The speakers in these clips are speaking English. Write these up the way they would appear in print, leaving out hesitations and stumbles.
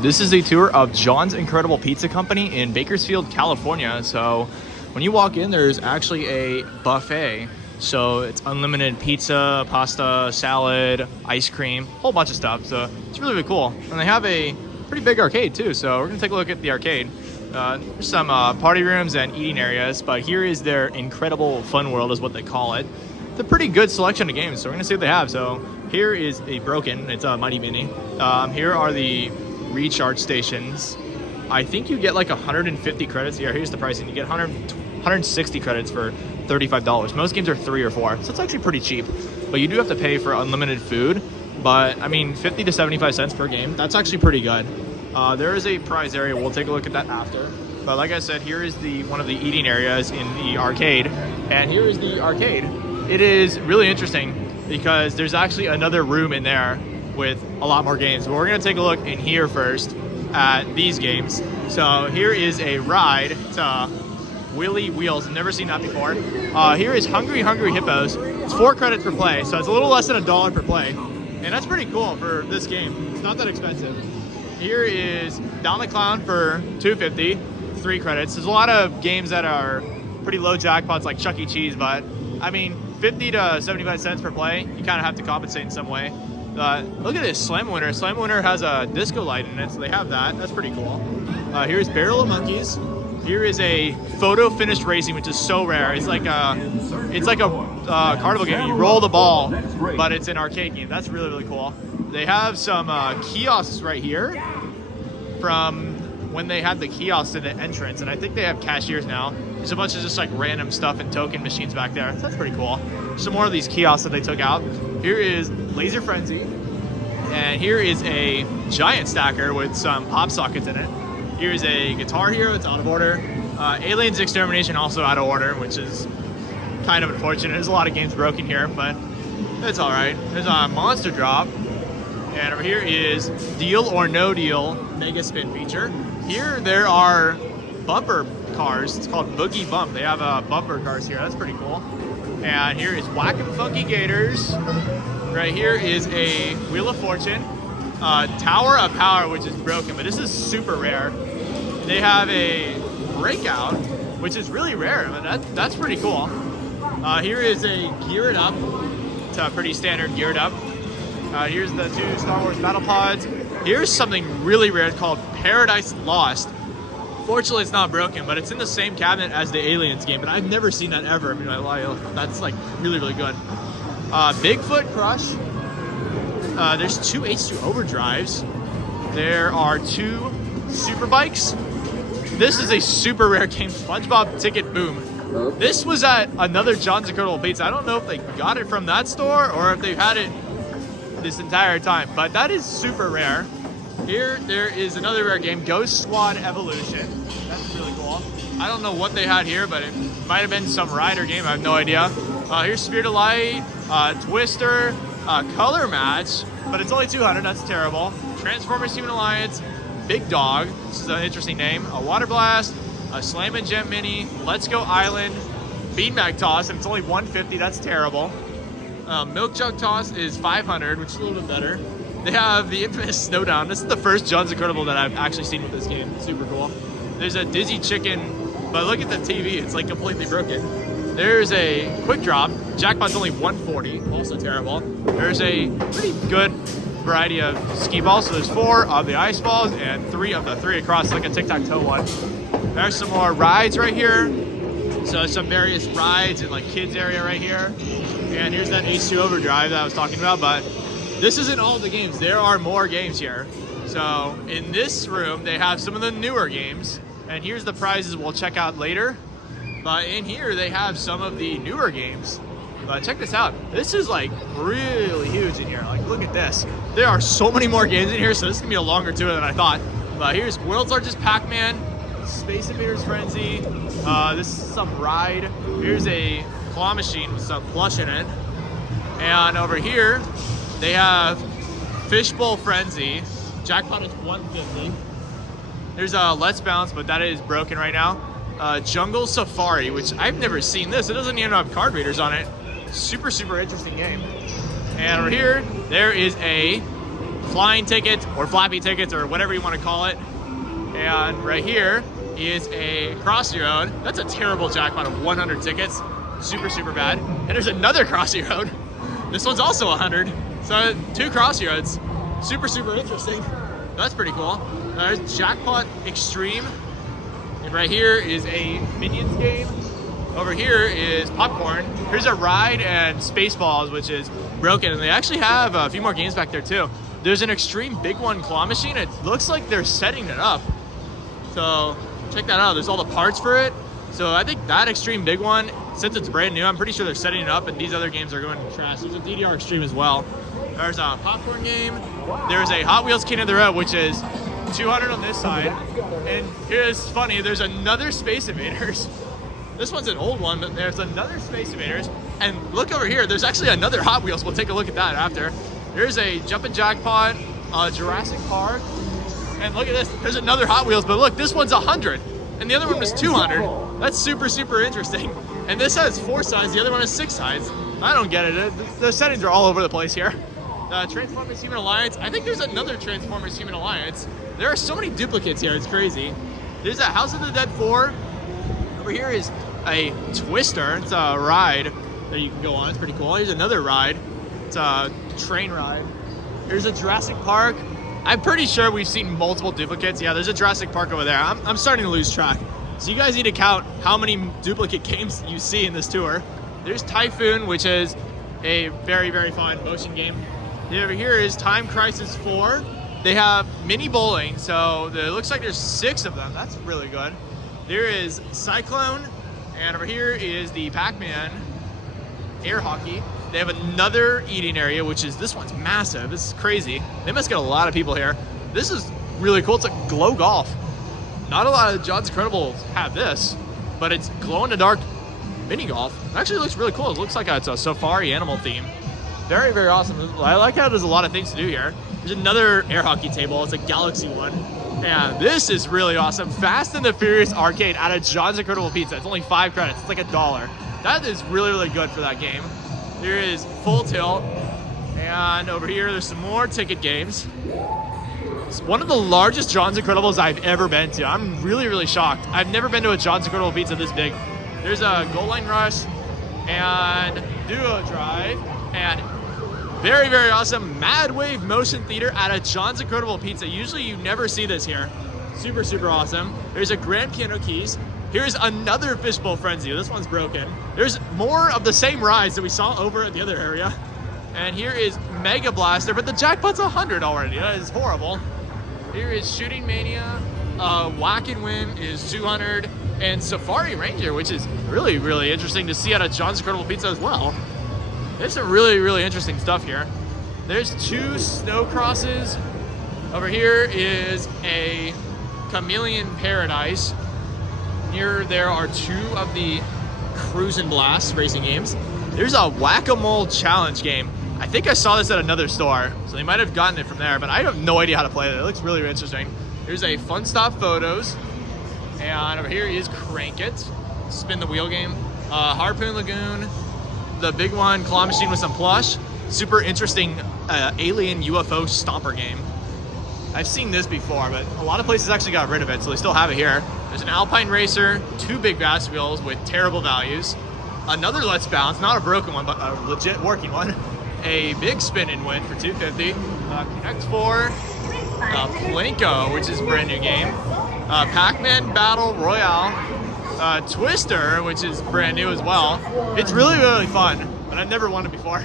This is a tour of John's Incredible Pizza Company in Bakersfield, California. So when you walk in, there's actually a buffet. So it's unlimited pizza, pasta, salad, ice cream, whole bunch of stuff. So it's really, really cool. And they have a pretty big arcade too. So we're gonna take a look at the arcade. There's some party rooms and eating areas, but here is their Incredible Fun World is what they call it. It's a pretty good selection of games. So we're gonna see what they have. So here is a Broken, it's a Mighty Mini. Here are the recharge stations. I think you get like 150 credits. Yeah, here's the pricing. You get 160 credits for $35. Most games are 3 or 4, so it's actually pretty cheap. But you do have to pay for unlimited food. But I mean, 50 to 75 cents per game. That's actually pretty good. There is a prize area. We'll take a look at that after. But like I said, here is one of the eating areas in the arcade, and here is the arcade. It is really interesting because there's actually another room in there with a lot more games. But we're gonna take a look in here first at these games. So here is a ride. It's Wheelie Wheels. I've never seen that before. Here is Hungry Hungry Hippos. It's 4 credits per play, so it's a little less than $1 per play. And that's pretty cool for this game. It's not that expensive. Here is Down the Clown for $2.50, 3 credits. There's a lot of games that are pretty low jackpots like Chuck E. Cheese, but I mean, 50 to 75 cents per play, you kind of have to compensate in some way. Look at this Slam Winner. Slam Winner has a disco light in it, so they have that. That's pretty cool. Here's Barrel of Monkeys. Here is a Photo Finish Racing, which is so rare. It's like a carnival game. You roll the ball, but it's an arcade game. That's really, really cool. They have some kiosks right here from when they had the kiosks in the entrance, and I think they have cashiers now. There's a bunch of just like random stuff and token machines back there. So that's pretty cool. Some more of these kiosks that they took out. Here is Laser Frenzy, and here is a giant stacker with some pop sockets in it. Here's a Guitar Hero, it's out of order. Aliens Extermination also out of order, which is kind of unfortunate. There's a lot of games broken here, but it's all right. There's a Monster Drop, and over here is Deal or No Deal Mega Spin feature. Here there are bumper cars. It's called Boogie Bump. They have bumper cars here. That's pretty cool. And here is Whackin' Funky Gators. Right here is a Wheel of Fortune. Tower of Power, which is broken, but this is super rare. They have a Breakout, which is really rare. I mean, that's pretty cool. Here is a Gear It Up. It's a pretty standard Gear It Up. Here's the 2 Star Wars Battle Pods. Here's something really rare called Paradise Lost. Fortunately, it's not broken, but it's in the same cabinet as the Aliens game, but I've never seen that ever. I mean, that's like really, really good. Bigfoot Crush. There's 2 H2 Overdrives. There are 2 Super Bikes. This is a super rare game, SpongeBob Ticket Boom. This was at another John's Incredible Pizza. I don't know if they got it from that store or if they've had it this entire time, but that is super rare. Here, there is another rare game, Ghost Squad Evolution. That's really cool. I don't know what they had here, but it might have been some rider game. I have no idea. Here's Spirit of Light, Twister, Color Match, but it's only 200. That's terrible. Transformers Human Alliance, Big Dog. This is an interesting name. A Water Blast, a Slam and Gem Mini, Let's Go Island, Beanbag Toss, and it's only 150. That's terrible. Milk Jug Toss is 500, which is a little bit better. They have the infamous Snowdown. This is the first John's Incredible that I've actually seen with this game. It's super cool. There's a Dizzy Chicken, but look at the TV. It's like completely broken. There's a Quick Drop. Jackpot's only 140, also terrible. There's a pretty good variety of skee balls. So there's 4 of the ice balls and 3 of the 3 across, like a tic-tac-toe one. There's some more rides right here. So some various rides in like kids area right here. And here's that H2 Overdrive that I was talking about, but this isn't all the games. There are more games here. So in this room, they have some of the newer games. And here's the prizes we'll check out later. But in here, they have some of the newer games. But check this out. This is like really huge in here. Like, look at this. There are so many more games in here, so this is gonna be a longer tour than I thought. But here's World's Largest Pac-Man, Space Invaders Frenzy. This is some ride. Here's a claw machine with some plush in it. And over here, they have Fishbowl Frenzy. Jackpot is 150. There's a Let's Bounce, but that is broken right now. Jungle Safari, which I've never seen this. It doesn't even have card readers on it. Super, super interesting game. And over here, there is a flying tickets or flappy tickets or whatever you want to call it. And right here is a Crossy Road. That's a terrible jackpot of 100 tickets. Super, super bad. And there's another Crossy Road. This one's also 100. So 2 Crossy Roads. Super, super interesting. That's pretty cool. There's Jackpot Extreme. And right here is a Minions game. Over here is Popcorn. Here's a Ride and Spaceballs, which is broken. And they actually have a few more games back there too. There's an Extreme Big One claw machine. It looks like they're setting it up. So check that out. There's all the parts for it. So I think that Extreme Big One, since it's brand new, I'm pretty sure they're setting it up, and these other games are going to trash. There's a DDR Extreme as well. There's a Popcorn game. There's a Hot Wheels King of the Road, which is 200 on this side. And here's funny, there's another Space Invaders. This one's an old one, but there's another Space Invaders. And look over here, there's actually another Hot Wheels. We'll take a look at that after. There's a Jumpin' Jackpot, Jurassic Park. And look at this, there's another Hot Wheels, but look, this one's 100. And the other one was 200. That's super, super interesting. And this has 4 sides, the other one has 6 sides. I don't get it. The settings are all over the place here. Transformers Human Alliance. I think there's another Transformers Human Alliance. There are so many duplicates here, it's crazy. There's a House of the Dead 4. Over here is a Twister. It's a ride that you can go on. It's pretty cool. Here's another ride. It's a train ride. Here's a Jurassic Park. I'm pretty sure we've seen multiple duplicates. Yeah, there's a Jurassic Park over there. I'm starting to lose track. So you guys need to count how many duplicate games you see in this tour. There's Typhoon, which is a very, very fun motion game. Over here is Time Crisis 4. They have mini bowling, so it looks like there's 6 of them. That's really good. There is Cyclone, and over here is the Pac-Man air hockey. They have another eating area, which is, this one's massive. This is crazy. They must get a lot of people here. This is really cool. It's like glow golf. Not a lot of John's Incredibles have this, but it's glow in the dark mini golf. It actually looks really cool. It looks like it's a safari animal theme. Very, very awesome. I like how there's a lot of things to do here. There's another air hockey table. It's a Galaxy one. And this is really awesome. Fast and the Furious Arcade out of John's Incredible Pizza. It's only 5 credits. It's like $1. That is really, really good for that game. There is Full Tilt. And over here, there's some more ticket games. It's one of the largest John's Incredibles I've ever been to. I'm really, really shocked. I've never been to a John's Incredible Pizza this big. There's a Goal Line Rush and Duo Drive and very, very awesome Mad Wave Motion Theater at a John's Incredible Pizza. Usually you never see this here. Super, super awesome. There's a Grand Piano Keys. Here's another Fishbowl Frenzy. This one's broken. There's more of the same rides that we saw over at the other area. And here is Mega Blaster, but the jackpot's 100 already. That is horrible. Here is Shooting Mania. Whack and Win is 200. And Safari Ranger, which is really, really interesting to see at a John's Incredible Pizza as well. There's some really, really interesting stuff here. There's 2 snow crosses. Over here is a Chameleon Paradise. Here there are 2 of the Cruise and Blast racing games. There's a Whack-A-Mole Challenge game. I think I saw this at another store, so they might have gotten it from there, but I have no idea how to play it. It looks really, really interesting. There's a Fun Stop Photos. And over here is Crank It, spin the wheel game. Harpoon Lagoon, the big one, claw machine with some plush. Super interesting alien UFO stomper game. I've seen this before, but a lot of places actually got rid of it, so they still have it here. There's an Alpine Racer, 2 big bass wheels with terrible values. Another Let's Bounce, not a broken one, but a legit working one. A big spin and win for $250. Connect 4, Plinko, which is a brand new game. Pac-Man Battle Royale, Twister, which is brand new as well. It's really, really fun, but I've never won it before.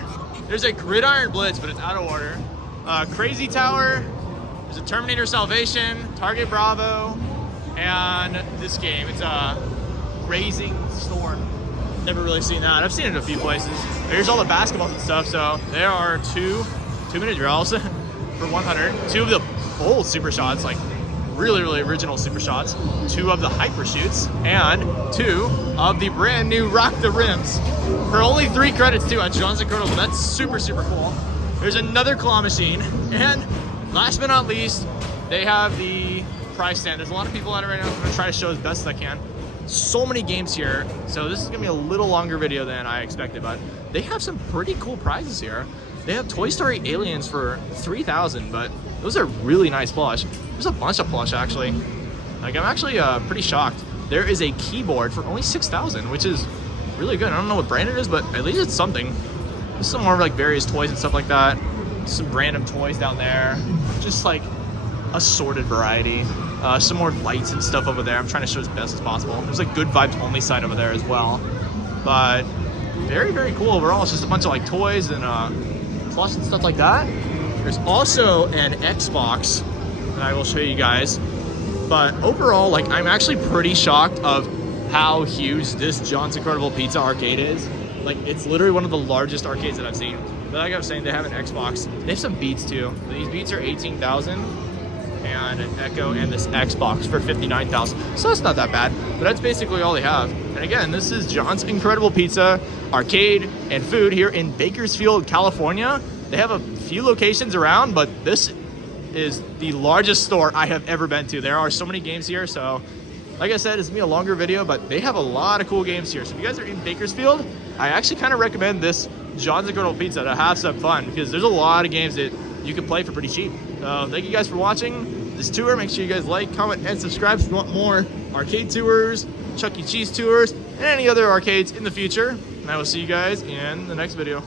There's a Gridiron Blitz, but it's out of order. Crazy Tower, there's a Terminator Salvation, Target Bravo, and this game. It's a Raising Storm. Never really seen that. I've seen it in a few places. Here's all the basketballs and stuff. So there are 2-minute drills for 100. 2 of the old super shots, like really, really original super shots. 2 of the hyper shoots, and 2 of the brand new Rock the Rims for only 3 credits too at John's Incredible. That's super, super cool. There's another claw machine, and last but not least, they have the prize stand. There's a lot of people at it right now. I'm gonna try to show as best as I can. So many games here, so this is gonna be a little longer video than I expected, but they have some pretty cool prizes here. They have Toy Story Aliens for $3,000, but those are really nice plush. There's a bunch of plush actually. Like I'm actually pretty shocked. There is a keyboard for only $6,000, which is really good. I don't know what brand it is, but at least it's something. There's some more like various toys and stuff like that. Some random toys down there. Just like assorted variety. Some more lights and stuff over there. I'm trying to show as best as possible. There's like good vibes only sign over there as well. But very, very cool overall. It's just a bunch of like toys and plush and stuff like that. There's also an Xbox that I will show you guys. But overall, like I'm actually pretty shocked of how huge this John's Incredible Pizza arcade is. Like it's literally one of the largest arcades that I've seen. But like I was saying, they have an Xbox. They have some Beats too. These Beats are $18,000 and an Echo and this Xbox for $59,000. So that's not that bad. But that's basically all they have. And again, this is John's Incredible Pizza arcade and food here in Bakersfield, California. They have a few locations around, but this is the largest store I have ever been to. There are so many games here, so like I said, it's gonna be a longer video, but they have a lot of cool games here. So if you guys are in Bakersfield, I actually kind of recommend this John's Incredible Pizza to have some fun because there's a lot of games that you can play for pretty cheap. So thank you guys for watching this tour. Make sure you guys like, comment, and subscribe if you want more arcade tours, Chuck E. Cheese tours, and any other arcades in the future. And I will see you guys in the next video.